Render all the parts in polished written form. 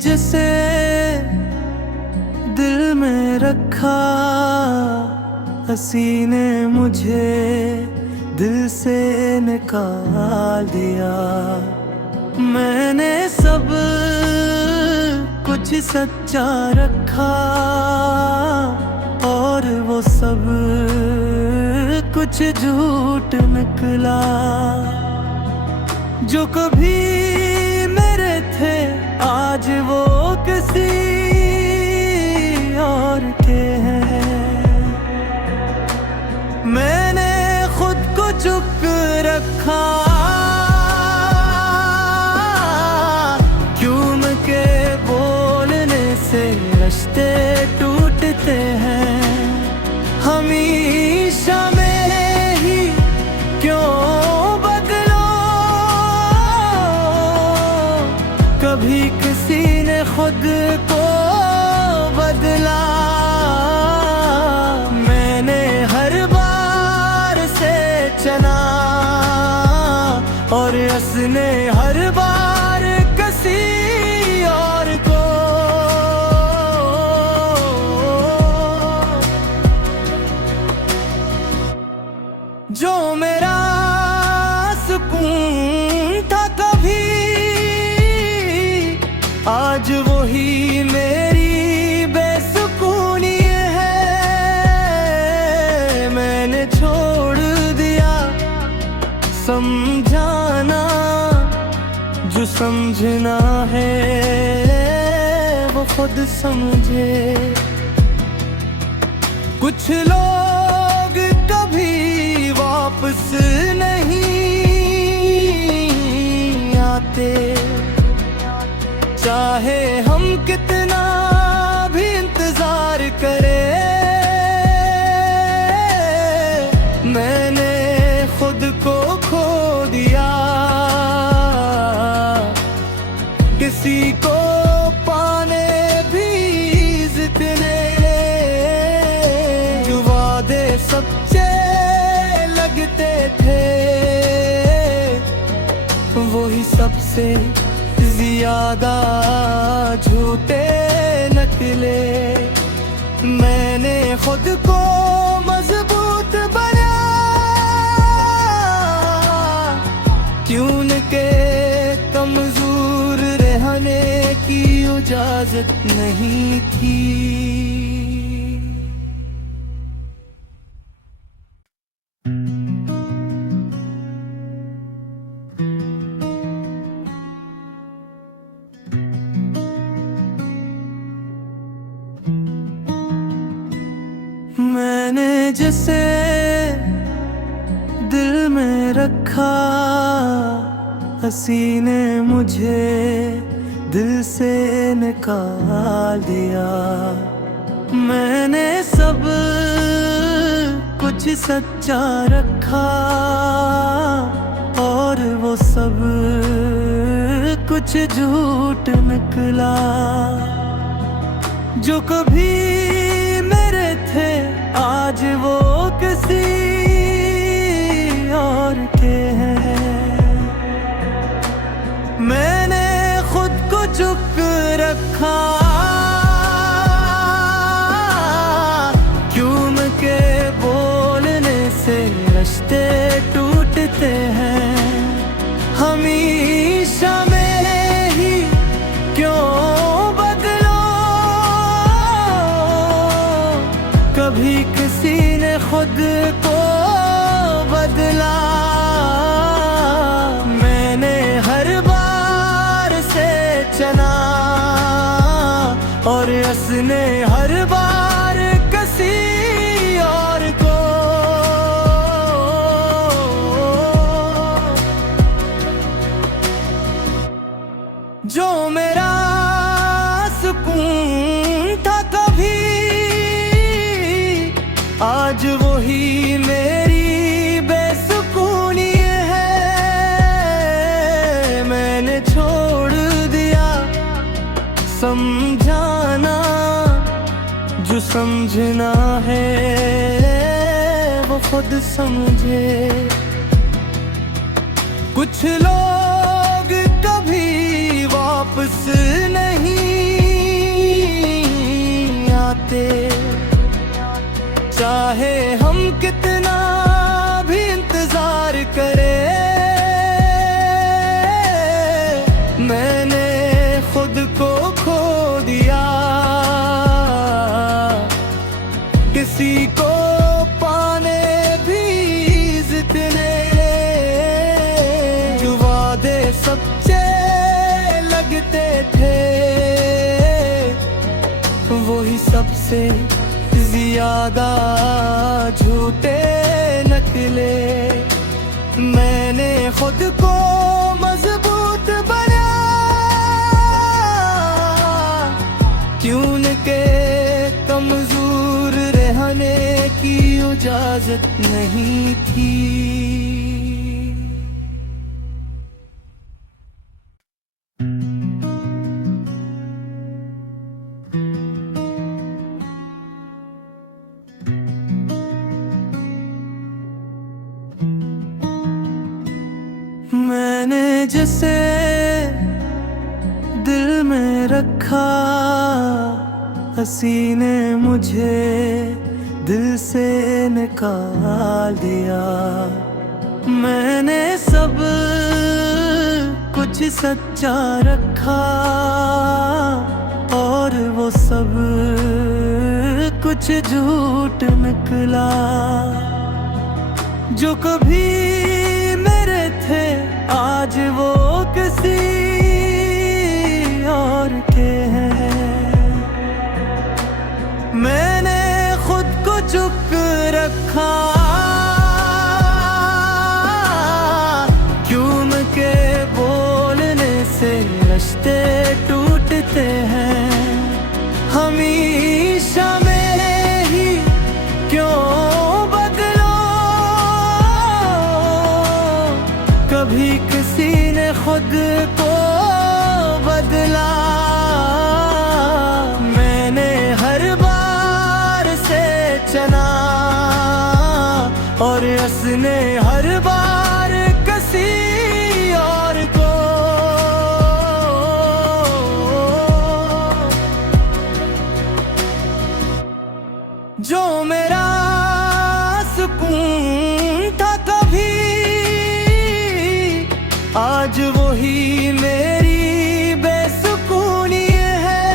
जिसे दिल में रखा, हंसी ने मुझे दिल से निकाल दिया। मैंने सब कुछ सच्चा रखा और वो सब कुछ झूठ निकला। जो कभी मेरे थे आज वो किसी और के हैं। मैंने खुद को चुप रखा, क्यों के बोलने से रिश्ते टूटते हैं। हमेशा मेरे ही क्यों बदलो, कभी किसी ने खुद को बदला। मैंने हर बार से चला और उसने हर बार किसी और को। जो मेरा सुकून था कभी, आज वही मेरी बेसुकूनी है। मैंने छोड़ दिया समझाना, जो समझना है वो खुद समझे। कुछ लोग कभी वापस नहीं आते, चाहे हम कितना भी इंतजार करें। मैंने खुद को खो दिया, किसी को पाने भी जितने जो वादे सच्चे लगते थे, वही सबसे ज्यादा झूठे निकले। मैंने खुद को मजबूत बनाया, क्यों के कमजोर रहने की इजाजत नहीं थी। मैंने जिसे दिल में रखा, हंसी ने मुझे दिल से निकाल दिया। मैंने सब कुछ सच्चा रखा और वो सब कुछ झूठ निकला। जो कभी मेरे थे आज वो किसी और के हैं। मैंने खुद को चुप रखा, क्यों के बोलने से रिश्ते टूटते हैं। हमेशा मेरे ही क्यों बदलो, कभी किसी ने खुद को बदला। मैंने हर बार से चला और उसने हर बार किसी और को। जो मेरा सुकून था कभी, आज वही मेरी बेसुकूनी है। मैंने छोड़ दिया समझाना, जो समझना है वो खुद समझे। कुछ लोग कभी वापस नहीं कितना भी इंतजार करें, मैंने खुद को खो दिया। किसी को पाने भी जितने जो वादे सच्चे लगते थे, वही सबसे ज्यादा झूठे निकले। मैंने खुद को मजबूत बनाया, क्यों न के कमजोर रहने की इजाजत नहीं थी। मैंने जिसे दिल में रखा, हंसी ने मुझे दिल से निकाल दिया। मैंने सब कुछ सच्चा रखा, और वो सब कुछ झूठ निकला। जो कभी मेरे थे आज वो किसी और के हैं। मैंने खुद को चुप रखा, क्यों न के बोलने से रिश्ते टूटते हैं। हमेशा में ही क्यों बदलो, कभी किसी ने खुद को बदला। मैंने हर बार से चना, और उसने हर बार किसी और को। जो मेरा सुकून था कभी, आज वही मेरी बेसुकूनी है।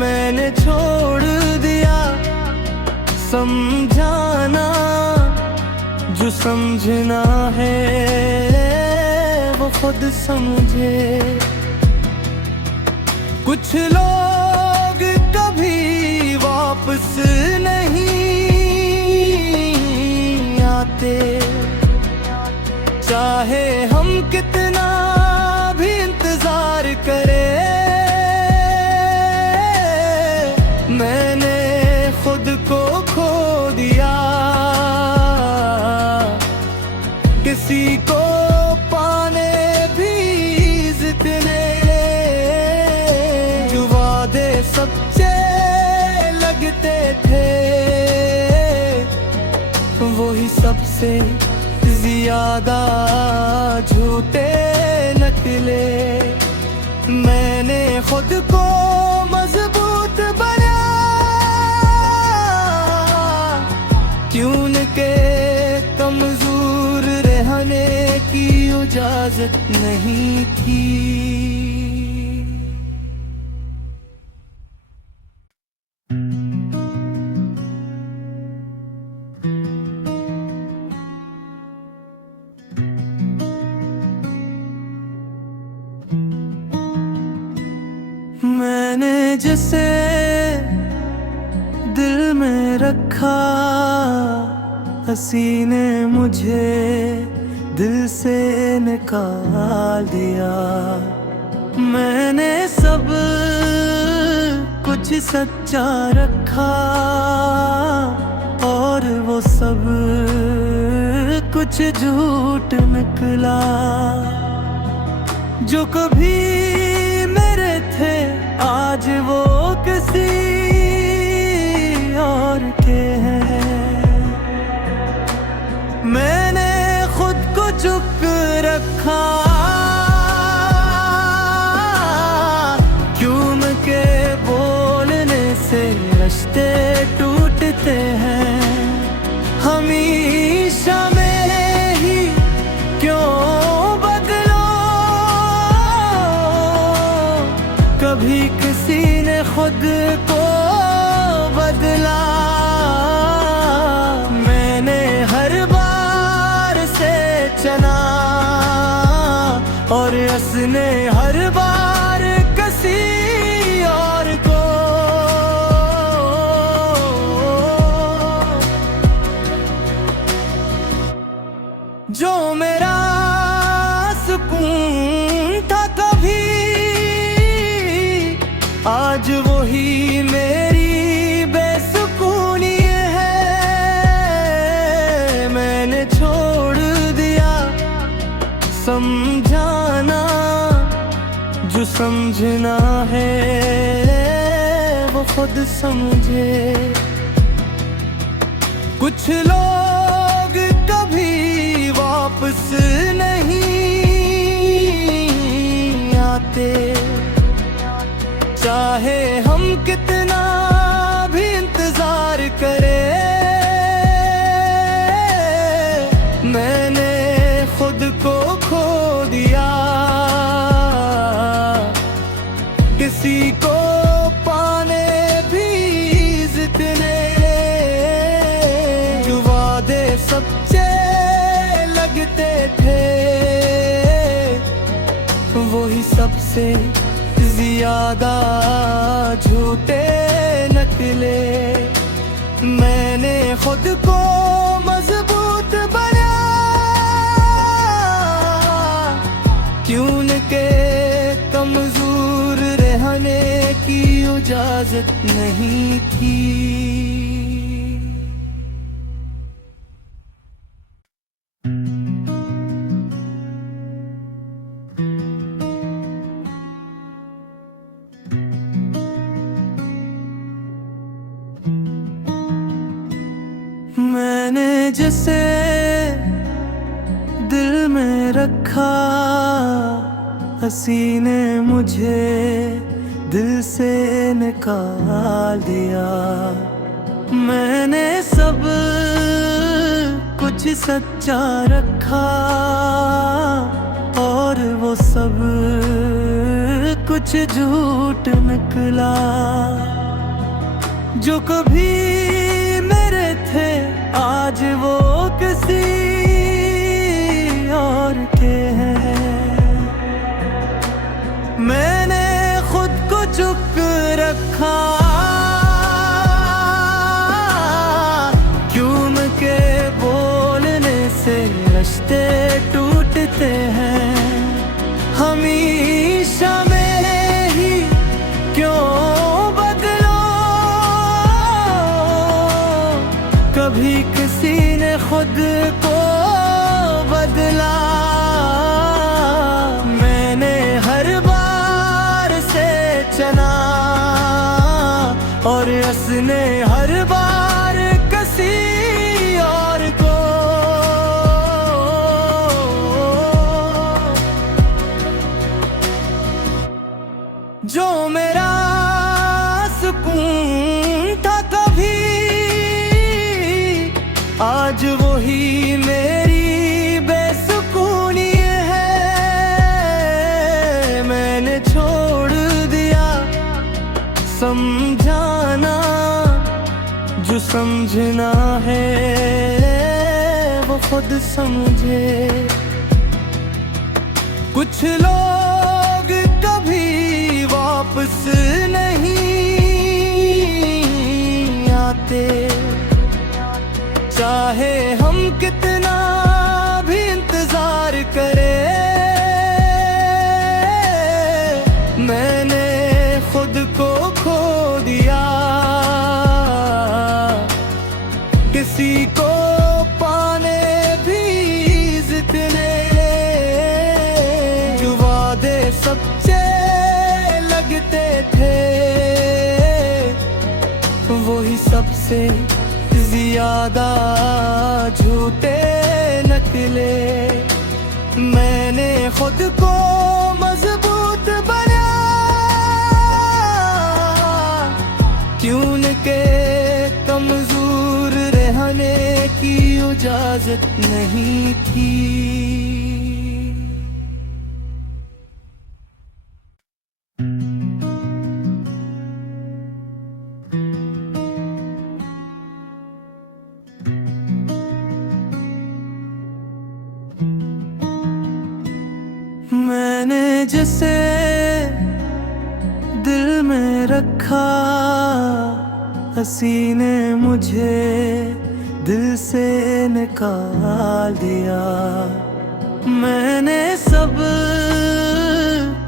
मैंने छोड़ दिया समझाना, जो समझना है वो खुद समझे। कुछ लोग कभी वापस नहीं आते, चाहे हम कितना भी इंतजार करें। मैंने खुद को खो दिया, किसी को पाने भी जितने जो वादे सच्चे लगते थे, वही सबसे ज्यादा झूठे निकले। मैंने खुद को मजबूत बनाया, क्यों न के कमजोर रहने की इजाजत नहीं थी। मैंने जिसे दिल में रखा, हंसी ने मुझे दिल से निकाल दिया। मैंने सब कुछ सच्चा रखा, और वो सब कुछ झूठ निकला। जो कभी मेरे थे आज वो किसी और के हैं। मैंने खुद को चुप रखा, क्यों के बोलने से रिश्ते टूटते हैं। हमेशा में ही क्यों बदलो, कभी किसी ने खुद को बदला। मैंने हर बार से चना और उसने हर बार किसी और को। जो मेरा सुकून था कभी, आज वही मेरी बेसुकूनी है। मैंने छोड़ दिया समझाना, जो समझना है वो खुद समझे। कुछ लोग कभी वापस नहीं आते, चाहे हम कितना भी इंतजार करें। मैंने खुद को खो दिया, किसी को पाने भी जितने जो वादे सच्चे लगते थे, वही सबसे ज्यादा झूठे निकले। मैंने खुद को मजबूत बनाया, क्यों न के कमजोर रहने की इजाजत नहीं थी। मैंने जिसे दिल में रखा, हंसी ने मुझे दिल से निकाल दिया। मैंने सब कुछ सच्चा रखा और वो सब कुछ झूठ निकला। जो कभी मेरे थे आज वो किसी और के हैं। मैंने खुद को चुप रखा, क्यों के बोलने से रिश्ते टूटते हैं। हमेशा में ही क्यों बदलो, कभी किसी ने खुद को बदला। मैंने हर बार से चना और उसने हर बार किसी और को। जो मेरा सुकून था कभी, आज वही मेरी बेसुकूनी है। मैंने छोड़ दिया समझाना, जो समझना है वो खुद समझे। कुछ लोग कभी वापस नहीं आते, चाहे हम कितना भी इंतजार करें। मैंने खुद को खो दिया, किसी को पाने भी जितने जो वादे सच्चे लगते थे, वही सबसे ज्यादा झूठे निकले। मैंने खुद को मजबूत बनाया, क्यों के कमजोर रहने की इजाजत इजाजत नहीं थी। मैंने जिसे दिल में रखा, हंसी ने मुझे दिल से निकाल दिया। मैंने सब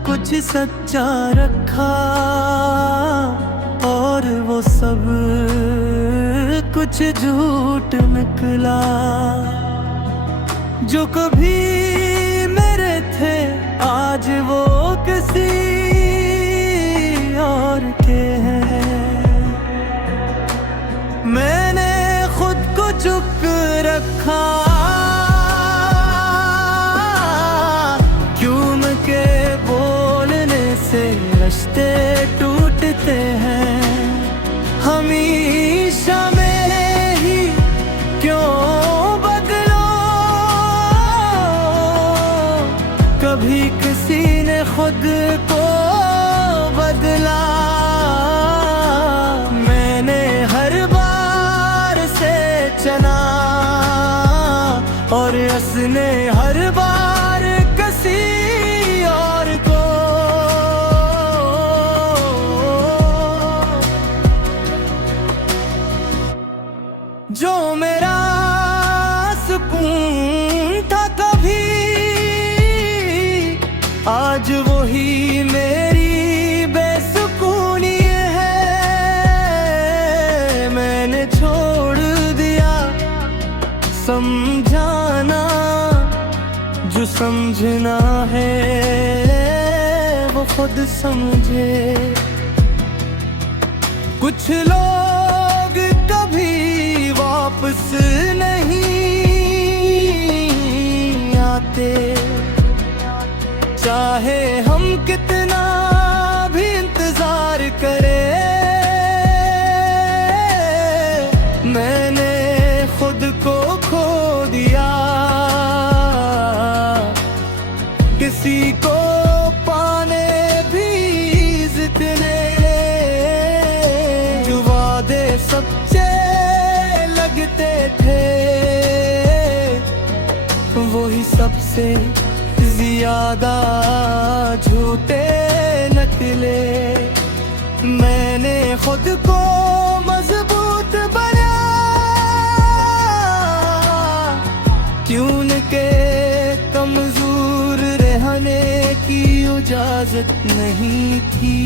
कुछ सच्चा रखा और वो सब कुछ झूठ निकला। जो कभी मेरे थे आज वो किसी और के हैं। मैंने खुद को चुप रखा, क्यों के बोलने से रिश्ते टूटते हैं। हमेशा मेरे ही क्यों बदलो, कभी किसी ने खुद को बदला। मैंने हर बार से चना और उसने हर बार किसी और को। जो मेरा सुकून था कभी, आज वही मेरी बेसुकूनी है। मैंने छोड़ दिया समझाना, जो समझना है वो खुद समझे। कुछ लोग कभी वापस नहीं आते, चाहे हम कितना भी इंतजार करें। मैंने खुद को खो दिया, किसी को पाने भी जितने जो वादे सच्चे लगते थे, वही सबसे ज्यादा झूठे निकले। मैंने खुद को मजबूत बनाया, क्यों के कमजोर रहने की इजाजत नहीं थी।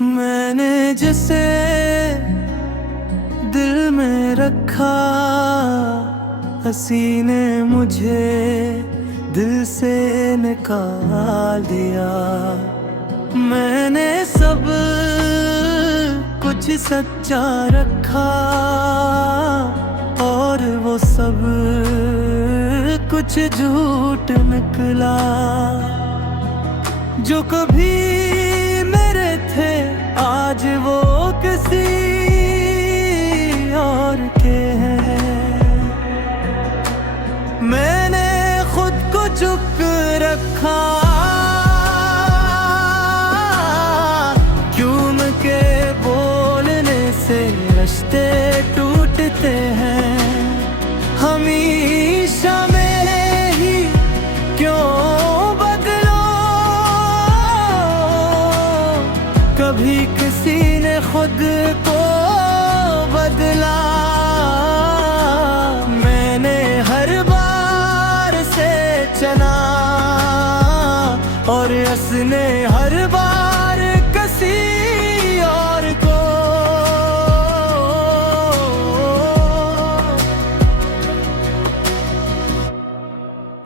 मैंने जिसे दिल में रखा, हंसी ने मुझे दिल से निकाल दिया। मैंने सब कुछ सच्चा रखा और वो सब कुछ झूठ निकला। जो कभी मेरे थे आज वो किसी और के हैं। मैंने खुद को चुप रखा, क्यों के बोलने से रिश्ते टूटते हैं। हमेशा मेरे ही क्यों बदलो, कभी किसी ने खुद को बदला। मैंने हर बार से चना और उसने हर बार किसी और को।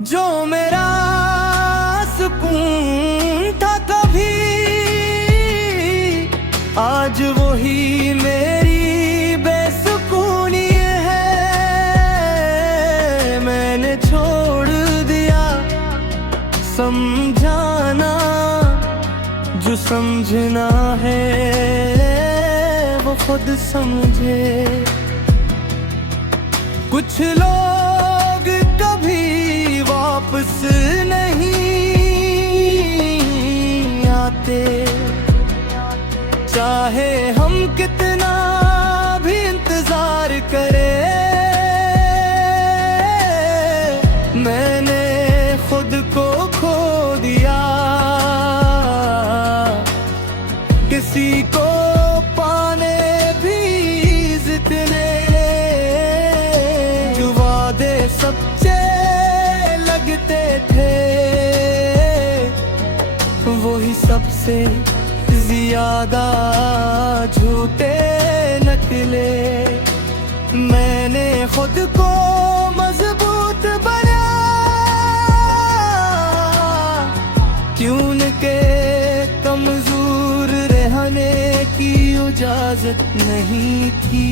जो मेरा सुकून था कभी, आज वही मेरी बेसुकूनी है। जो समझना है वो खुद समझे। कुछ लोग कभी वापस नहीं आते, चाहे हम कितना भी इंतजार करें। मैंने खुद को खो दिया, किसी को पाने भी जितने जो वादे सच्चे लगते थे, वही सबसे ज्यादा झूठे निकले। मैंने खुद को मजबूत बनाया, क्यों के कमजोर रहने की इजाजत नहीं थी।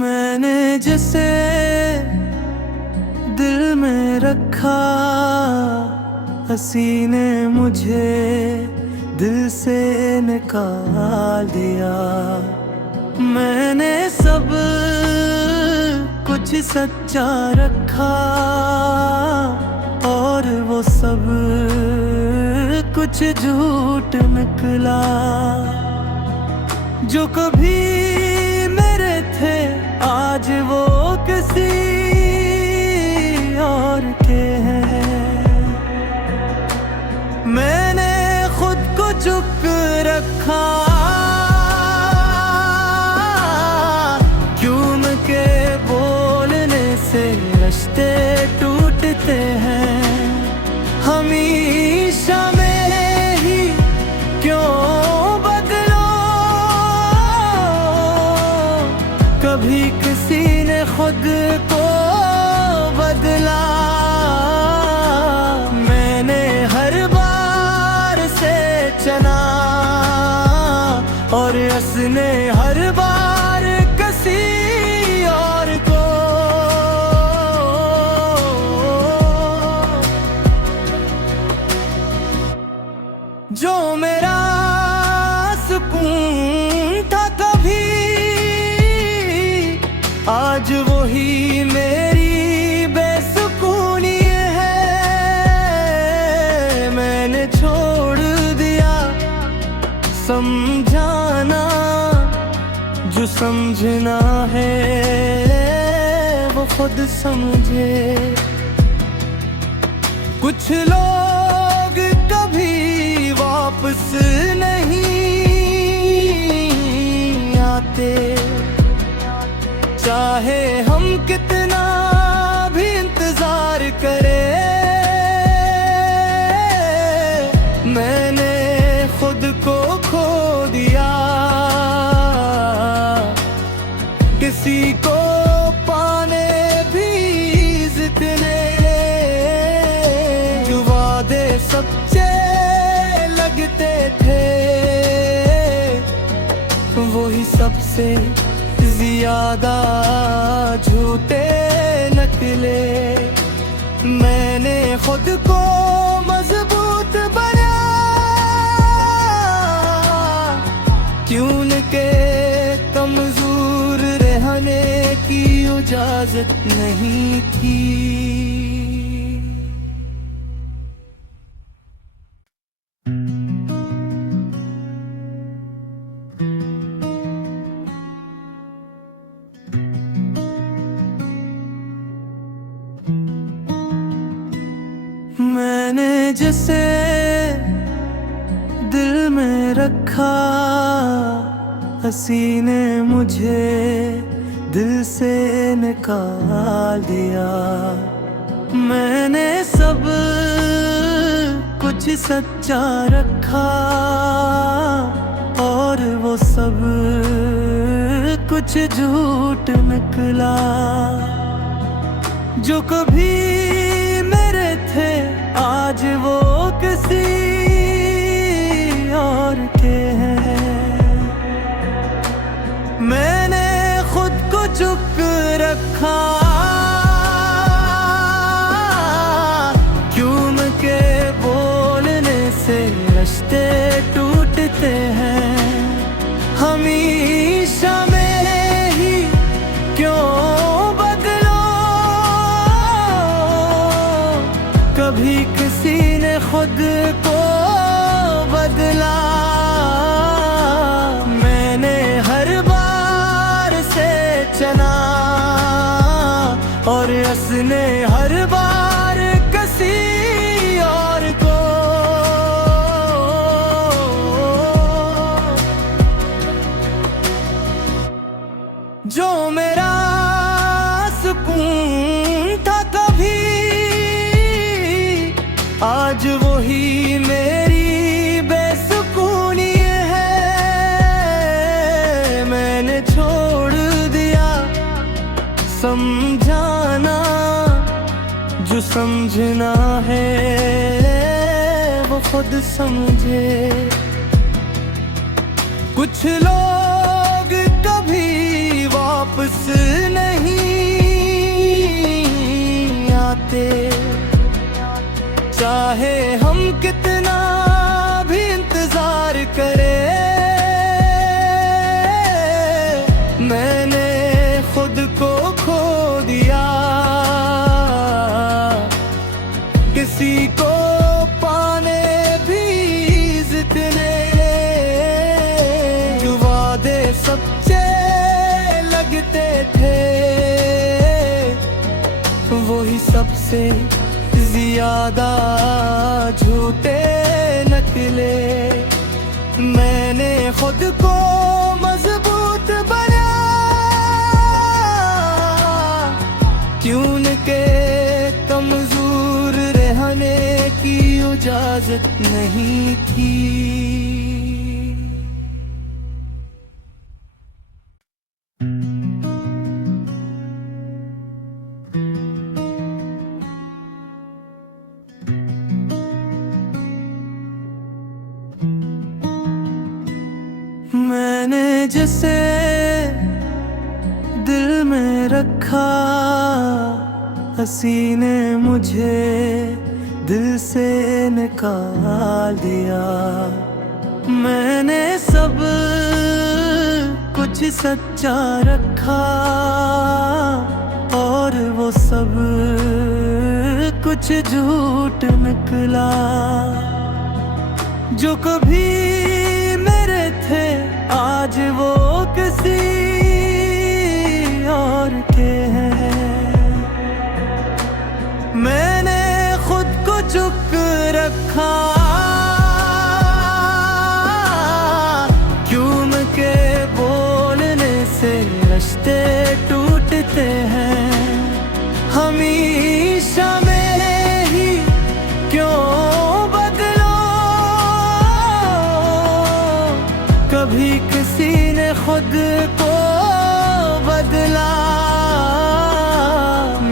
मैंने जिसे दिल में रखा, हंसी ने मुझे दिल से निकाल दिया। मैंने सब कुछ सच्चा रखा और वो सब कुछ झूठ निकला। जो कभी मेरे थे आज वो किसी और के हैं। मैंने खुद को चुप रखा, क्यों के बोलने से रिश्ते टूटते हैं। हमेशा में ही क्यों बदलो, कभी किसी ने खुद को बदला। मैंने हर बार से चना और उसने हर बार किसी और को। जो मेरा सुकून था कभी, आज वही मेरी बेसुकूनी है। मैंने छोड़ दिया समझाना, जो समझना है वो खुद समझे। कुछ लोग कभी वापस नहीं आते, चाहे हम कितना भी इंतजार करें। मैंने खुद को खो दिया, किसी को पाने भी जितने जो वादे सच्चे लगते थे, वही सबसे ज्यादा झूठे निकले। मैंने खुद को मजबूत बनाया, क्यों के कमजोर रहने की इजाजत नहीं थी। मैंने जिसे दिल में रखा, हंसी ने मुझे दिल से निकाल दिया। मैंने सब कुछ सच्चा रखा और वो सब कुछ झूठ निकला। जो कभी मेरे थे आज वो किसी रिश्ते टूटते हैं। हमेशा मेरे ही क्यों बदलो, कभी किसी ने खुद को बदला। मैंने हर बार से चना और उसने हर बार किसी और को। जो मेरा सुकून था कभी, आज वही मेरी बेसुकूनी है। मैंने छोड़ दिया समझाना, जो समझना है वो खुद समझे। कुछ लोग कभी वापस नहीं आते, चाहे हम कितना भी इंतजार करें। मैंने खुद को खो दिया, किसी को पाने भी जितने वादे सच्चे लगते थे, वही सबसे ज्यादा झूठे निकले। मैंने खुद को मजबूत बनाया, क्यों न के कमजोर रहने की इजाजत नहीं थी। मैंने जिसे दिल में रखा, हंसी ने मुझे दिल से निकाल दिया। मैंने सब कुछ सच्चा रखा और वो सब कुछ झूठ निकला। जो कभी मेरे थे आज वो किसी और के हैं। मैंने खुद को चुप रखा, क्यों न के बोलने से रिश्ते टूटते हैं। हमेशा मेरे ही क्यों बदलो, कभी किसी ने खुद को बदला।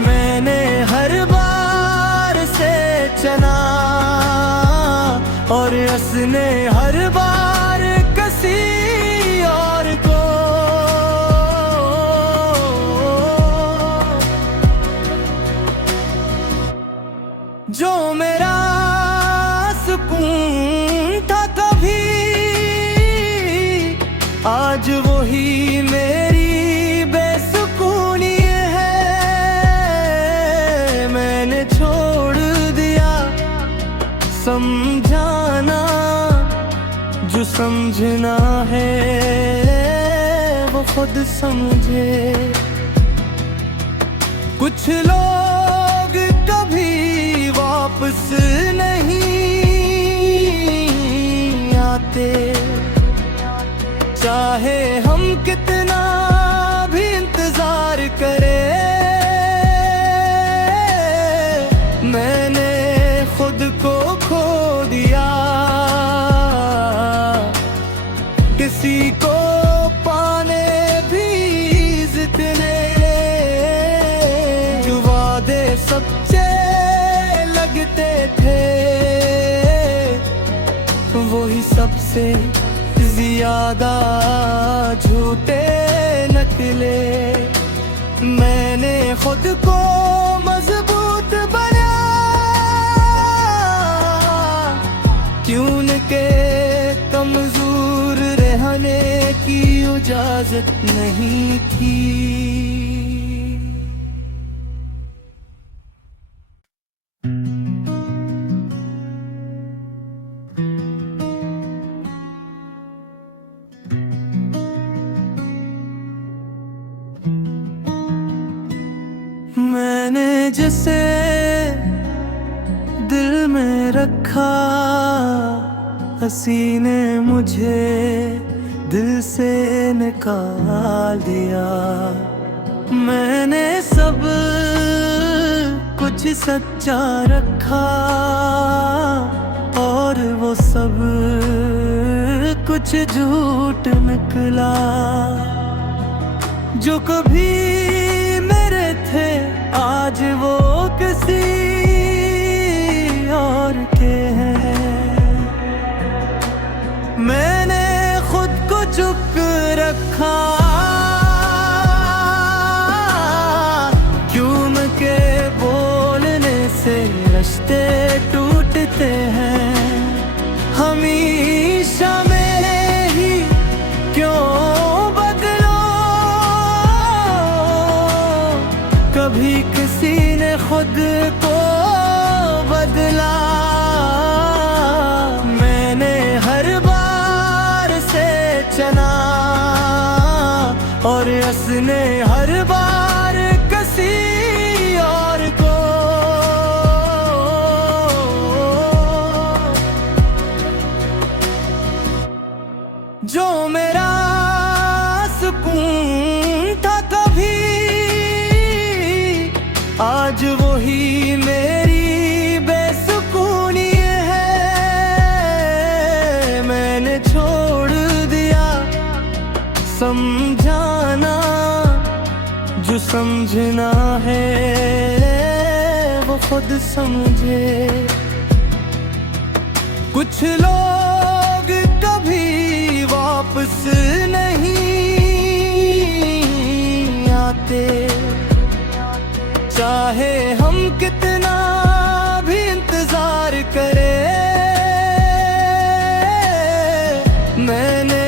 मैंने हर बार से चना और उसने हर बार किसी और को। जो मेरा सुकून था कभी, आज वही मेरी बेसुकूनी है। मैंने छोड़ दिया समझाना, जो समझना है वो खुद समझे। कुछ लोग कभी वापस नहीं आते, चाहे हम कितना भी इंतजार करें। मैंने खुद को खो दिया, किसी को पाने भी जितने वादे सच्चे लगते थे, वही सबसे ज्यादा झूठे निकले। मैंने खुद को मजबूत बनाया, क्यों न के कमजोर रहने की इजाजत नहीं थी। मैंने जिसे दिल में रखा, हंसी ने मुझे दिल से निकाल दिया। मैंने सब कुछ सच्चा रखा और वो सब कुछ झूठ निकला। जो कभी मेरे थे आज वो किसी और के हैं। मैंने खुद को चुप रखा, क्यों के बोलने से रिश्ते टूटते हैं। हमेशा मेरे ही क्यों बदलो, कभी किसी ने खुद को बदला। मैंने हर बार से चना और उसने हर बार किसी और को। जो मेरा सुकून था कभी, आज वही मेरी बेसुकूनी है। मैंने छोड़ दिया समझाना, जो समझना है वो खुद समझे। कुछ लोग कभी वापस नहीं आते, चाहे हम कितना भी इंतजार करें। मैंने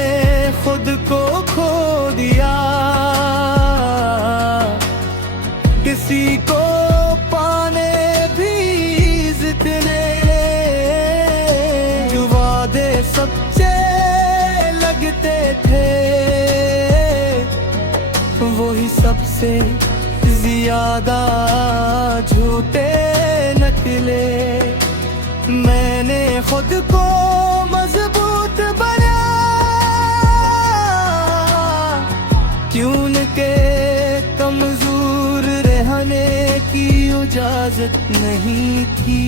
खुद को खो दिया, किसी को पाने भी जितने जो वादे सच्चे लगते थे, वही सबसे ज्यादा झूठे निकले। मैंने खुद को मजबूत बनाया, क्यों के कमजोर रहने की इजाजत नहीं थी।